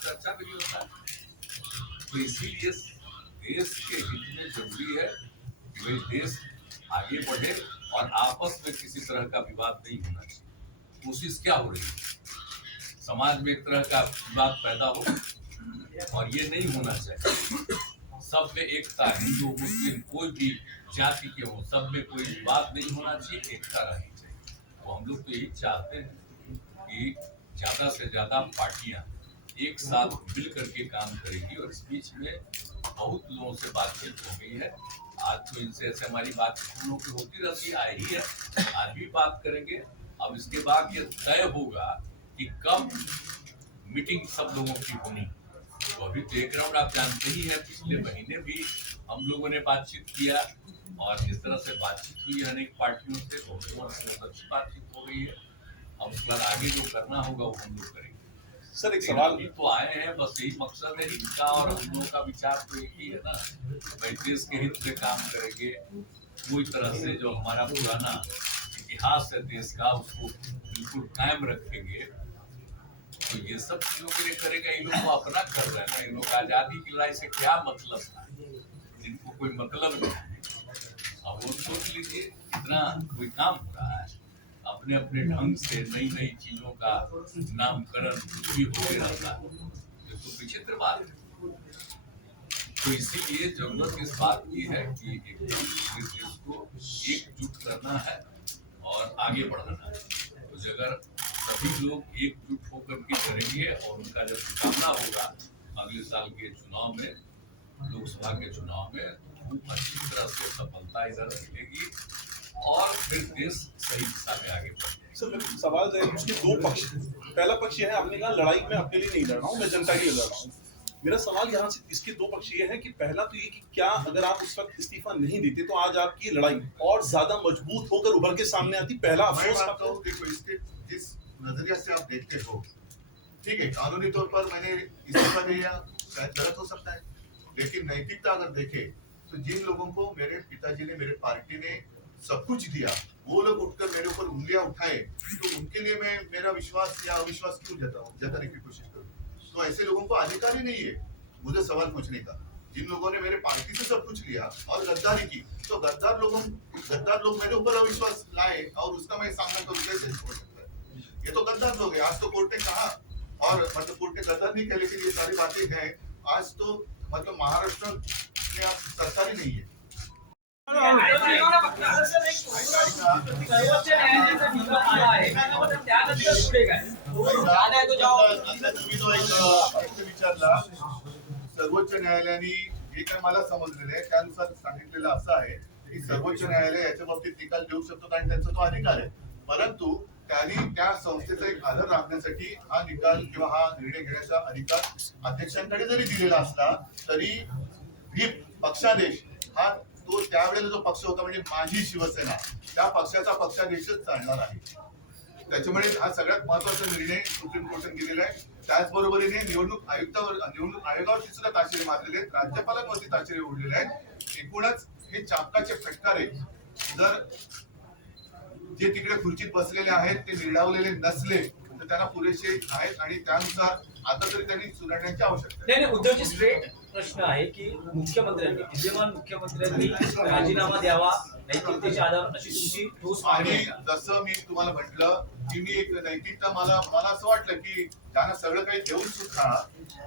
चर्चा भी नहीं होता है। तो इसीलिए देश के हित में जरूरी है कि भाई देश आगे बढ़े और आपस में किसी तरह का विवाद नहीं होना चाहिए। कोशिश क्या हो रही है, समाज में एक तरह का विवाद पैदा हो, और ये नहीं होना चाहिए। सब में एकता, हिंदू मुस्लिम कोई भी जाति के हो, सब में कोई विवाद नहीं होना चाहिए, एकता रहनी चाहिए। तो हम लोग तो यही चाहते हैं कि ज्यादा से ज्यादा पार्टियां एक साथ मिल करके काम करेगी। और इस बीच में बहुत लोगों से बातचीत हो गई है। आज तो इनसे ऐसे हमारी बात हम लोग की होती रहती आई है, आज भी बात करेंगे। अब इसके बाद ये तय होगा कि कब मीटिंग सब लोगों की होनी। तो अभी तो एक राउंड आप जानते ही हैं, पिछले महीने भी हम लोगों ने बातचीत किया, और जिस तरह से बातचीत हुई अनेक पार्टियों से, बहुत अच्छी बातचीत हो गई है। अब उसके बाद आगे जो करना होगा वो हम लोग करेंगे। सर एक सवाल तो आए हैं, बस यही मकसद है इनका और हम लोगों का विचार तो एक ही है ना, भाई देश के हित में काम करेंगे। पूरी तरह से जो हमारा पुराना इतिहास है देश का, उसको बिल्कुल कायम रखेंगे। तो ये सब चीजों के लिए करेगा। इन लोग को अपना कर रहे हैं ना, इन लोग आजादी की लड़ाई से क्या मतलब था, इनको कोई मतलब नहीं। अब वो सोच लीजिए कितना कोई काम हो रहा है, अपने अपने ढंग से नई नई चीजों का नामकरण कुछ भी हो रहा है, ये तो विचित्र बात है। तो इसीलिए जरूरत इस बात की है कि एकदम इस देश को एकजुट करना है और आगे बढ़ाना है। तो अगर सभी लोग एकजुट होकर के करेंगे और उनका जब मुकाबला होगा अगले साल के चुनाव में, लोकसभा के चुनाव में, खूब अच्छी तरह से सफलता इधर मिलेगी और फिर देश सही दिशा में आगे बढ़ेगा। सर सवाल है, उसके दो पक्ष। पहला पक्ष यह है, आपने कहा लड़ाई में अपने लिए नहीं लड़ रहा हूँ, मैं जनता के लिए लड़ रहा हूँ। मेरा सवाल यहाँ से इसके दो पक्ष ये है कि पहला तो ये कि क्या अगर आप उस वक्त इस्तीफा नहीं देते तो आज आपकी लड़ाई और ज्यादा मजबूत होकर उभर के सामने आती। पहला अफसोस देखो इसके जिस नजरिया से आप देखते हो, ठीक है, कानूनी तौर पर मैंने इस्तीफा दिया, शायद गलत हो सकता है, लेकिन नैतिकता अगर देखे तो जिन लोगों को मेरे पिताजी ने, मेरे पार्टी ने सब कुछ दिया, वो लोग उठकर मेरे ऊपर उंगलियां उठाए, तो उनके लिए मैं मेरा विश्वास या अविश्वास क्यों जताने की कोशिश करूं? तो ऐसे लोगों को अधिकार ही नहीं है मुझे सवाल पूछने का। जिन लोगों ने मेरे पार्टी से सब कुछ लिया और गद्दारी की, तो गद्दार लोग मेरे ऊपर अविश्वास लाए और उसका मैं सामना करूं, कैसे हो सकता है? ये तो गद्दार लोग हैं। आज तो कोर्ट ने कहा, और मतलब कोर्ट ने गद्दार नहीं कहा, लेकिन ये सारी बातें हैं। आज तो मतलब महाराष्ट्र में आप सरकारी नहीं है। सर्वोच्च न्यायालयाने जे काय मला समजलेलं आहे त्यानुसार सांगितलेलं असं आहे की सर्वोच्च न्यायालय याच्या बाबतीत निकाल देऊ शकतो, कारण त्यांचा तो अधिकार आहे. परंतु त्यांनी त्या संस्थेचा एक आधार राखण्यासाठी हा निकाल किंवा हा निर्णय घेण्याचा अधिकार अध्यक्षांकडे जरी दिलेला असला तरी व्हीप पक्षादेश हा तो त्यावेळेला जो पक्ष होता म्हणजे माझी शिवसेना, त्या पक्षाचा पक्षादेशच चालणार आहे. त्याच्यामुळे हा सगळ्यात महत्वाचा निर्णय सुप्रीम कोर्टाने दिलेला आहे. त्याचबरोबरीने निवडणूक आयोगावरती सुद्धा ताशेरे मारलेले आहेत, राज्यपालांवरती ताशेरे ओढलेले आहेत. एकूणच हे चापकाचे फटकारे जर जे तिकडे खुर्चीत बसलेले आहेत ते निर्डावलेले नसले तर त्यांना पुरेसे आहेत आणि त्यानुसार आता तरी त्यांनी सुधारण्याची आवश्यकता आहे. उद्धवजी स्ट्रेट प्रश्न आहे की मुख्यमंत्र्यांनी, विद्यमान मुख्यमंत्र्यांनी राजीनामा द्यावा नैतिकतेच्या आधार, अशी तुमची ठोस मागणी आणि आहे. जसं मी तुम्हाला म्हटलं की मी एक नैतिकता, मला असं वाटलं की त्यांना सगळं काही देऊन सुद्धा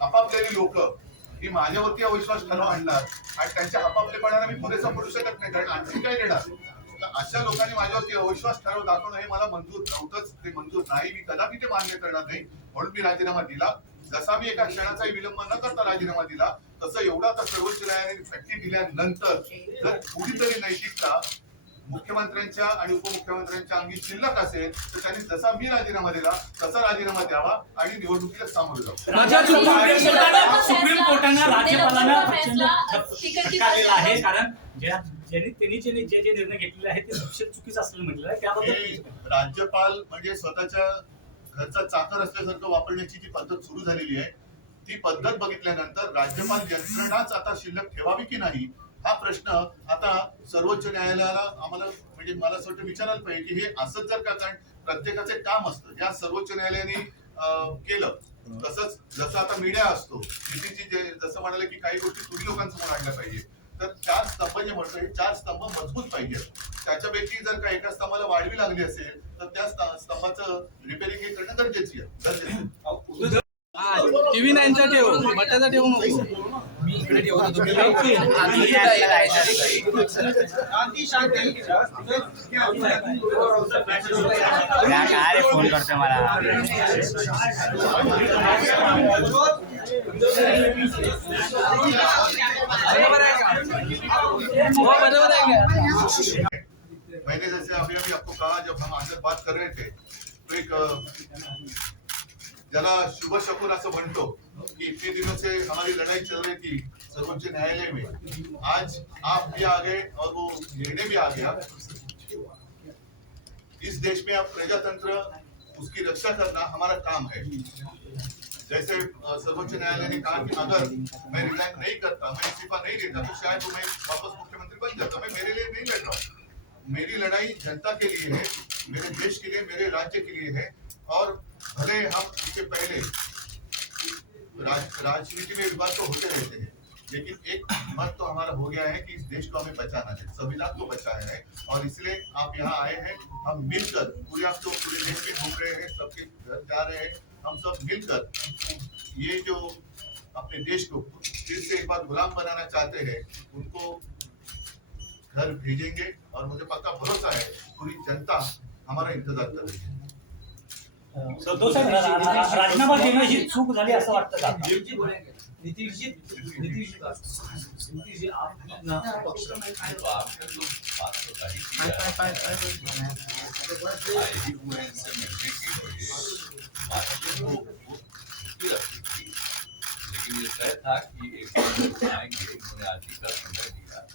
आपापलेली लोक ही माझ्यावरती अविश्वास ठराव आणणार आणि त्यांच्या आपापलेपणाला मी पुरेसा पडू शकत नाही, कारण आणखी काय देणार. तर अशा लोकांनी माझ्यावरती अविश्वास ठराव दाखवणं हे मला मंजूर नव्हतंच, ते मंजूर नाही. मी कदापि ते मान्य करणार नाही, म्हणून मी राजीनामा दिला. जसा मी एका क्षणाचाही विलंब न करता राजीनामा दिला, तसं एवढा तर सर्वोच्च न्यायालयाने फटके दिल्यानंतर जर थोडीतरी नैतिकता मुख्यमंत्र्यांच्या आणि उपमुख्यमंत्र्यांच्या अंगी शिल्लक असेल तर त्यांनी जसा मी राजीनामा दिला तसा राजीनामा द्यावा आणि निवडणुकीला सामोरं जावं. सुप्रीम कोर्टानं राज्यपालांना फटकारलेला आहे, कारण त्यांनी जे निर्णय घेतलेले आहेत ते निश्चित चुकीचं असलेलं म्हटलेलं आहे. त्याबद्दल राज्यपाल म्हणजे स्वतःच्या घरचा चाकर असल्यासारखं वापरण्याची जी पद्धत सुरू झालेली आहे, ती पद्धत बघितल्यानंतर राज्यपाल यंत्रणाच आता शिल्लक ठेवावी की नाही हा प्रश्न आता सर्वोच्च न्यायालयाला आम्हाला, म्हणजे मला असं वाटतं, विचारायला पाहिजे की हे असंच जर का, कारण प्रत्येकाचे काम असतं, ज्या सर्वोच्च न्यायालयाने केलं तसंच जसं आता मीडिया असतो, जसं म्हणाले की काही गोष्टी तुम्ही लोकांसमोर आणल्या पाहिजे, तर 4 स्तंभ जे म्हणतो हे 4 स्तंभ मजबूत पाहिजे. त्याच्यापैकी जर का एका स्तंभाला वाढवी लागली असेल तर त्या स्तंभाचं रिपेअरिंग हे करणं गरजेचं आहे. टीव्ही 9चा ठेव, मटाचा ठेवू नको. काय फोन करते मला. मैंने जैसे अभी आपको कहा, जब हम अंदर बात कर रहे थे तो एक ज्याला शुभ शकुन असं म्हणतो की इतने दिनों से हमारी लड़ाई चल रही थी सर्वोच्च न्यायालय में, आज आप भी आ गए और वो निर्णय भी आ गया. इस देश में अब प्रजातंत्र, उसकी रक्षा करना हमारा काम है. जैसे सर्वोच्च न्यायालय ने कहा कि अगर मैं रिजाइन नहीं करता, मैं इस्तीफा नहीं देता, तो शायद मैं वापस मुख्यमंत्री बन जाता. मैं मेरे लिए नहीं लड़ रहा हूँ. मेरी लड़ाई जनता के लिए है, मेरे देश के लिए, मेरे राज्य के लिए है. और भले हम इससे पहले राजनीति में विवाद तो होते रहते हैं, लेकिन एक मत तो हमारा हो गया है कि इस देश को हमें बचाना है, संविधान को बचाना है. और इसलिए आप यहाँ आए हैं, हम मिलकर पूरे देश में घूम रहे हैं, सबके घर जा रहे हैं, हम सब मिलकर ये जो अपने देश को फिर से एक बार गुलाम बनाना चाहते हैं उनको घर भेजेंगे. और मुझे पक्का भरोसा है पूरी जनता हमारा इंतजार कर रही है. तो साहेब, राजीनामा देणं ही चूक झाली असं वाटतं का? लेकिन ये तय था कि एक आएंगे, उन्होंने आज ही का समय दिया.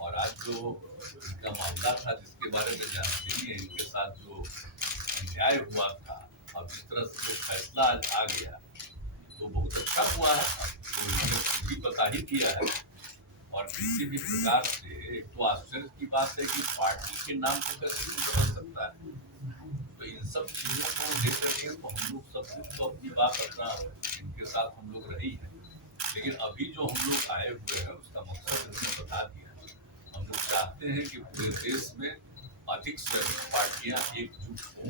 और आज जो इनका मामला था जिसके बारे में जानते ही हैं, इनके साथ जो अन्याय हुआ था, अब जिस तरह से जो फैसला आज आ गया तो बहुत अच्छा हुआ है. तो इन्होंने भी पता ही किया है. और किसी भी प्रकार से एक तो आश्चर्य की बात है कि पार्टी के नाम को कैसे नहीं बदल सकता है. तो इन सब चीजों को लेकर के तो हम लोग सब कुछ तो अपनी बात अपना इनके साथ हम लोग रही है. लेकिन अभी जो हम लोग आए हुए हैं उसका मकसद इन्होंने बता दिया. हम लोग चाहते हैं कि पूरे देश में अधिक से अधिक पार्टियां एकजुट हों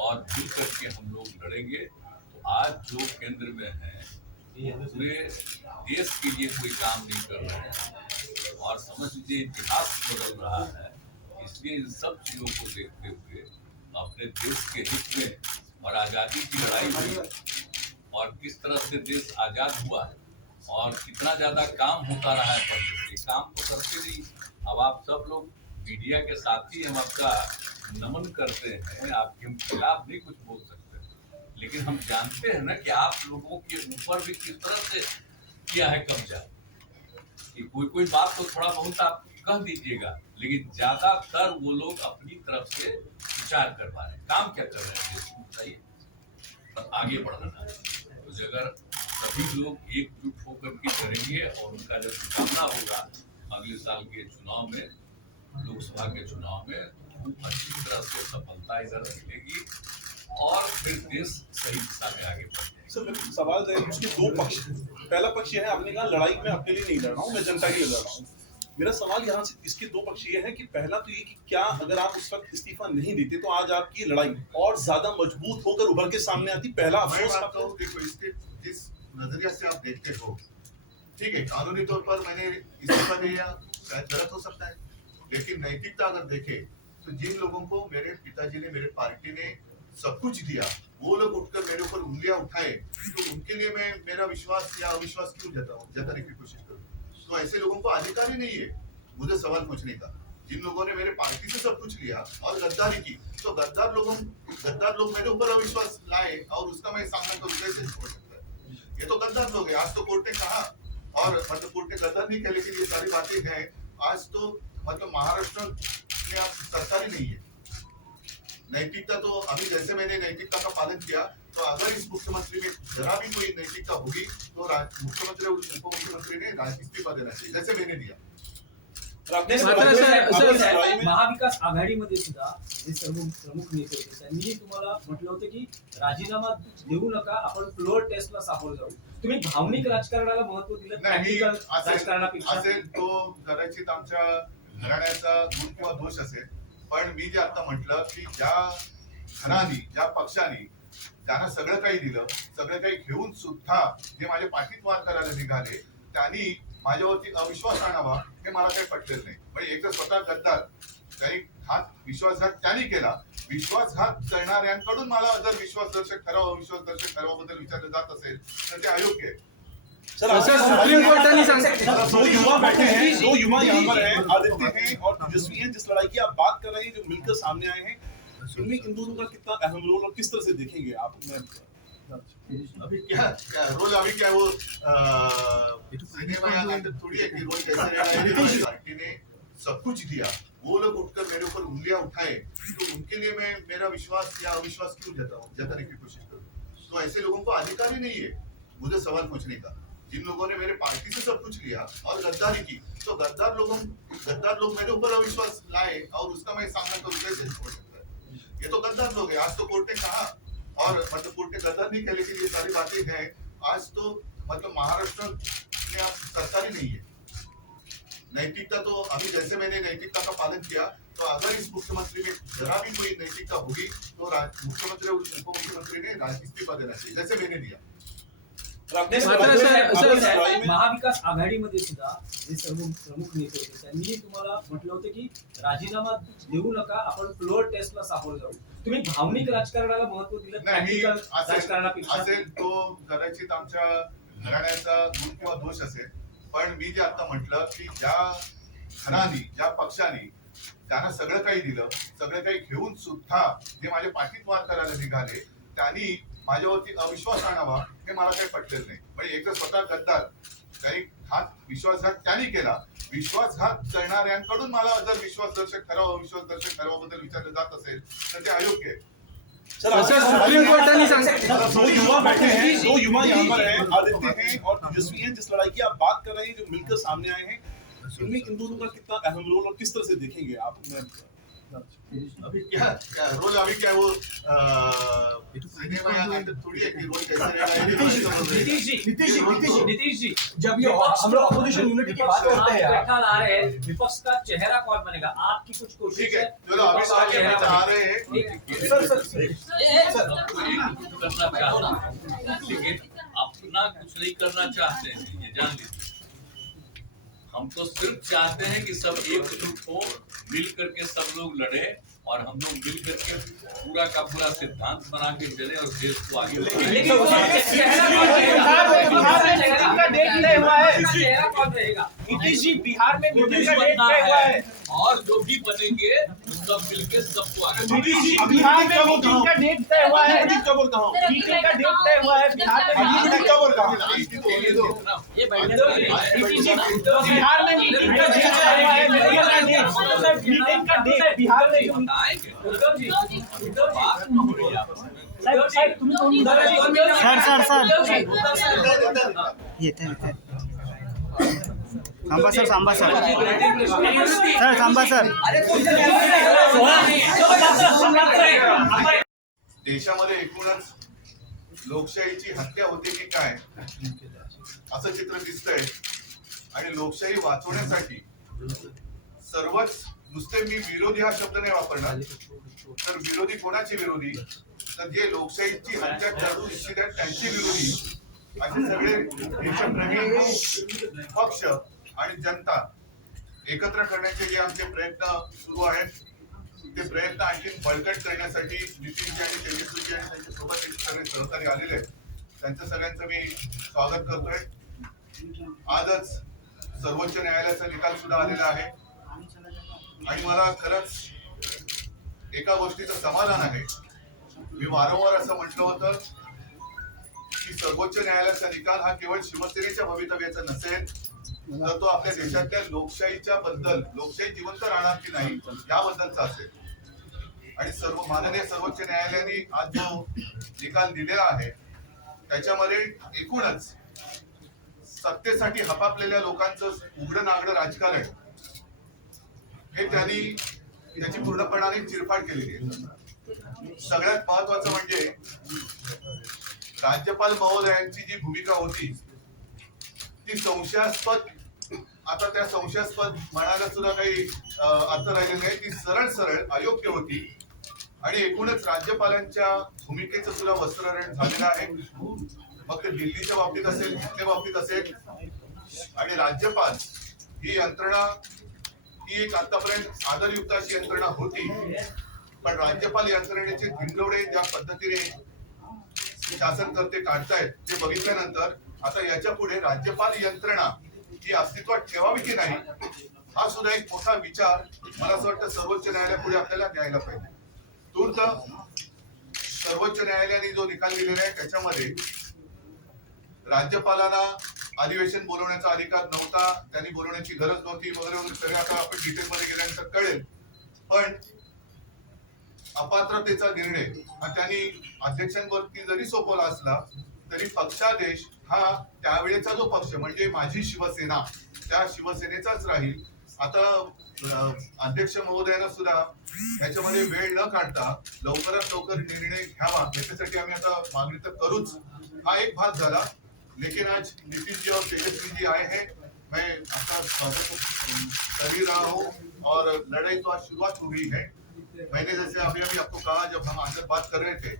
और मिल करके हम लोग लड़ेंगे. तो आज जो केंद्र में है पूरे देश के लिए कोई काम नहीं कर रहे हैं और समझ लीजिए इतिहास बदल रहा है. इसलिए इन सब चीजों को देखते हुए अपने देश के हित में और आजादी की लड़ाई हुई और किस तरह से देश आजाद हुआ है और कितना ज्यादा काम होता रहा है पहले से, काम तो करते नहीं. अब आप सब लोग मीडिया के साथी, हम आपका नमन करते हैं, आपके हम खिलाफ नहीं कुछ बोल सकते, लेकिन हम जानते हैं ना कि आप लोगों के ऊपर भी किस तरह से किया है कब्जा. कि कोई बात तो थोड़ा बहुत आप कह दीजिएगा, लेकिन ज्यादातर वो लोग अपनी तरफ से विचार कर पा रहे हैं. काम क्या कर रहे हैं बताइए, और आगे बढ़ना है. तो अगर सभी लोग एकजुट होकर के करेंगे और उनका जब सामना होगा अगले साल के चुनाव में, लोकसभा के चुनाव में, खूब अच्छी तरह से सफलता इधर मिलेगी और फिर देश सही दिशा में आगे बढ़ जाएगा. सर मेरा सवाल है, उसके दो पक्ष हैं. पहला पक्ष ये है, आपने कहा लड़ाई में अकेले नहीं लड़ रहा हूँ, मैं जनता के लिए लड़ रहा हूँ. मेरा सवाल यहाँ से इसके दो पक्ष ये है कि पहला तो ये कि क्या अगर आप उस वक्त इस्तीफा नहीं देते तो आज आपकी लड़ाई और ज्यादा मजबूत होकर उभर के सामने आती. पहला मैं अफसोस बात कहूं, देखो इसके जिस नजरिया से आप देखते हो, ठीक है, कानूनी तौर पर मैंने इस्तीफा दिया, शायद गलत हो सकता है, लेकिन नैतिकता अगर देखे तो जिन लोगों को मेरे पिताजी ने, मेरे पार्टी ने सब कुछ दिया, वो लोग उठकर मेरे ऊपर उंगलियां उठाए, तो उनके लिए मैं मेरा विश्वास या अविश्वास क्यों जताने की कोशिश करूं. तो ऐसे लोगों को अधिकार ही नहीं है मुझे सवाल पूछने का. जिन लोगों ने मेरे पार्टी से सब कुछ लिया और गद्दारी की, तो गद्दार लोग मेरे ऊपर अविश्वास लाए और उसका मैं सामना करूं, कैसे हो सकता है. ये तो गद्दार लोग हैं. आज तो कोर्ट ने कहा, और मतलब कोर्ट ने गद्दार नहीं किया, लेकिन ये सारी बातें हैं. आज तो मतलब महाराष्ट्र में आप सरकार ही नहीं है. नैतिकता तो अभी जैसे मैंने नैतिकता का पालन किया, तो अगर इस मुख्यमंत्री में जरा भी कोई नैतिकता होगी तो मुख्यमंत्री और उप मुख्यमंत्री ने इस्तीफा देना चाहिए, जैसे मैंने दिया. मात्र सर महाविकास आघाडीमध्ये सुद्धा जे सर्व प्रमुख नेते होते त्यांनी तुम्हाला म्हटलं होतं की राजीनामा देऊ नका, आपण फ्लोअर टेस्टला सामोरं जाऊ. तुम्ही भावनिक राजकारणाला महत्व दिलं, नाही, मी प्रॅक्टिकल राजकारणापेक्षा. असेल तो कदाचित आमच्या घराण्याचा गुण किंवा दोष असेल, पण मी जे आता म्हटलं की ज्या घराणी ज्या पक्षांनी त्यांना सगळं काही दिलं, सगळं काही घेऊन सुद्धा जे माझे पाठीत वार करायला निघाले त्यांनी माझ्यावरती अविश्वास आणावा हे मला काही पटलेलं नाही. म्हणजे एक तर स्वतः गद्दार त्यांनी विश्वासघात त्यांनी केला, विश्वासघात करणाऱ्यांकडून मला जर विश्वासदर्शक ठराव अविश्वासदर्शक ठरावाबद्दल विचारलं जात असेल तर ते अयोग्य आहे. सर सुप्रीम कोर्टाने सांगितलं दो युवा बैठे हैं, दो युवा यहाँ पर हैं, आदित्य हैं और तेजस्वी हैं, जिस लड़ाई की आप बात कर रहे हैं, जो मिलकर सामने आए हैं, इनमें इन दोनों का कितना अहम रोल और किस तरह से देखेंगे आप? अभी क्या रोल अभी क्या वो सिनेमा थोड़ी है कि रोल कैसे रहेगा. पार्टी ने सब कुछ दिया, वो लोग उठकर मेरे ऊपर उंगलियां उठाए तो उनके लिए मैं मेरा विश्वास या अविश्वास क्यों जताने की कोशिश करूं? तो ऐसे लोगों को अधिकार ही नहीं है मुझे सवाल पूछने का. जिन लोगों ने मेरे पार्टी से सब कुछ लिया और गद्दारी की, तो गद्दार लोग मेरे ऊपर अविश्वास लाए और उसका मैं सामना करूं कैसे हो सकता है? ये तो गद्दार लोग हैं. आज तो कोर्ट ने कहा, और मतलब कोर्ट ने गद्दार नहीं कहा, लेकिन ये सारी बातें हैं. आज तो मतलब महाराष्ट्र में आप सरकार ही नहीं है. नैतिकता तो अभी जैसे मैंने नैतिकता का पालन किया, तो अगर इस मुख्यमंत्री में जरा भी कोई नैतिकता होगी तो मुख्यमंत्री और उप मुख्यमंत्री ने इस्तीफा देना चाहिए जैसे मैंने दिया. महाविकास आघाडीमध्ये सुद्धा जे सर्व प्रमुख नेते होते त्यांनी तुम्हाला म्हटलं होतं की राजीनामा देऊ नका, आपण फ्लोअर टेस्टला सामोरं जाऊ. तुम्ही भावनिक राजकारणाला महत्व दिलं, नाही, मी प्रॅक्टिकल राजकारणापेक्षा. असेल तो कदाचित आमच्या घराण्याचा गुण किंवा दोष असेल, पण मी जे आता म्हटलं की ज्या घराणी ज्या पक्षांनी त्यांना सगळं काही दिलं, सगळं काही घेऊन सुद्धा जे माझे पाठीत वार करायला निघाले त्यांनी माझ्यावरती अविश्वास आणावा हे मला काही पटलेलं नाही. म्हणजे एक तर स्वतः गद्दार त्यांनी विश्वासघात त्यांनी केला, विश्वासघात करणाऱ्यांकडून मला जर विश्वासदर्शक ठराव अविश्वासदर्शक ठरावाबद्दल विचारलं जात असेल तर ते अयोग्य आहे. सर सुप्रीम कोर्टाने सांगितलं दो युवा बैठे हैं, दो युवा यहाँ पर हैं, आदित्य हैं और तेजस्वी हैं, जिस लड़ाई की आप बात कर रहे हैं, जो मिलकर सामने आए हैं, इनमें इन दोनों का कितना अहम रोल और किस तरह से देखेंगे आप? अभी क्या रोल अभी क्या वो सिनेमा थोड़ी है कि रोल कैसे रहेगा. नीतीश जी जब ये हम लोग अपोजिशन यूनिटी की बात करते हैं बैठा ला रहे हैं, विपक्ष का चेहरा कौन बनेगा? आपकी कुछ ठीक कोशिश है, है चलो अभी विपक्ष का आगे चेहरा आ बनेगा. रहे हैं. करना चाहता हूं, लेकिन अपना कुछ नहीं करना चाहते हैं, ये जान लीजिए. हम तो सिर्फ चाहते हैं कि सब एकजुट हो, मिल करके सब लोग लड़े और हम लोग मिल करके पूरा का पूरा सिद्धांत बना के चले और देश को आगे लेकिन वो चेहरा कौन रहेगा? चेहरा कौन रहेगा? नीतीश जी बिहार में मीटिंग का डेट बनना तय हुआ है है. और जो भी बनेंगे सब मिलके सबको आगे नीतीश जी बिहार में मीटिंग का डेट तय हुआ है. मीटिंग कब और कहाँ? मीटिंग का डेट तय हुआ है बिहार में. अगली मीटिंग कब और कहाँ? नीतीश जी बिहार में मीटिंग का डेट तय हुआ है. मीटिंग का डेट बिहार में. बताएंगे. उद्धव जी बात न हो रही है आपस में. साहेब तुम्ही येते थांबा सर थांबा सर. देशामध्ये एकूणच लोकशाहीची हत्या होते की काय असं चित्र दिसतंय. आणि लोकशाही वाचवण्यासाठी सर्वच, नुसते मी विरोधी हा शब्द नाही वापरणार, तर विरोधी कोणाचे विरोधी, तर जे लोकशाहीची हत्या करू इच्छित आहेत त्यांचे विरोधी, असे सगळे देशप्रेमी पक्ष आणि जनता एकत्र करण्याचे जे आमचे प्रयत्न सुरू आहेत, ते प्रयत्न आणखी बळकट करण्यासाठी नितीनजी आणि तेजस्वीजी आणि त्यांच्या सोबत सगळे सहकारी आलेले आहेत. त्यांचं सगळ्यांचं मी स्वागत करतोय. आजच सर्वोच्च न्यायालयाचा निकाल सुद्धा आलेला आहे आणि मला खरंच एका गोष्टीचं समाधान आहे. मी वारंवार असं म्हटलं होतं की सर्वोच्च न्यायालयाचा निकाल हा केवळ शिवसेनेच्या भवितव्याचा नसेल, तर तो आपल्या देशातल्या लोकशाहीच्या बद्दल, लोकशाही जिवंत राहणार की नाही याबद्दलचा असेल. आणि माननीय सर्वोच्च न्यायालयाने आज जो निकाल दिलेला आहे त्याच्यामध्ये एकूणच सत्तेसाठी हपापलेल्या लोकांचं उघडं नागडं राजकारण हे त्यांनी त्याची पूर्णपणाने चिरफाड केलेली आहे. सगळ्यात महत्वाचं म्हणजे राज्यपाल महोदयांची जी भूमिका होती ती संशयास्पद, आता त्या संशयास्पद म्हणायला सुद्धा काही अर्थ राहिलेला नाही. ती सरळ सरळ अयोग्य होती आणि एकूणच राज्यपालांच्या भूमिकेचं सुद्धा वस्त्रहरण झालेलं आहे. मग ते दिल्लीच्या बाबतीत असेल, इथल्या बाबतीत असेल. आणि राज्यपाल ही यंत्रणा ही एक आतापर्यंत आदरयुक्त अशी यंत्रणा होती, पण राज्यपाल यंत्रणेचे धिंडवडे ज्या पद्धतीने शासनकर्ते काढतायत ते बघितल्यानंतर आता याच्या पुढे राज्यपाल यंत्रणा ही अस्तित्वात ठेवावी की नाही हा सुद्धा एक मोठा विचार मला असं वाटतं सर्वोच्च न्यायालयापुढे आपल्याला द्यायला पाहिजे. तूर्त सर्वोच्च न्यायालयाने जो निकाल दिलेला आहे त्याच्यामध्ये राज्यपालांना अधिवेशन बोलवण्याचा अधिकार नव्हता, त्यांनी बोलवण्याची गरज नव्हती वगैरे वगैरे सगळे आता आपण डिटेलमध्ये गेल्यानंतर कळेल. पण अपात्रतेचा निर्णय हा त्यांनी अध्यक्षांवरती जरी सोपवला असला तरी पक्षादेश हा त्यावेळेचा जो पक्ष म्हणजे माझी शिवसेना त्या शिवसेनेचाच राहील. आता अध्यक्ष महोदयांना सुद्धा याच्यामध्ये वेळ न काढता लवकरात लवकर निर्णय घ्यावा याच्यासाठी आम्ही आता मागणी तर करूच. हा एक भाग झाला. लेकिन आज नीतीश जी और तेजस्वी जी आए हैं, मैं आपका स्वागत कर ही रहा हूँ और लड़ाई तो आज शुरुआत हो गई है. मैंने जैसे अभी अभी आपको कहा जब हम अंदर बात कर रहे थे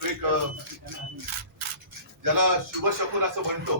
तो एक ज्याला शुभ शकुन असं म्हणतो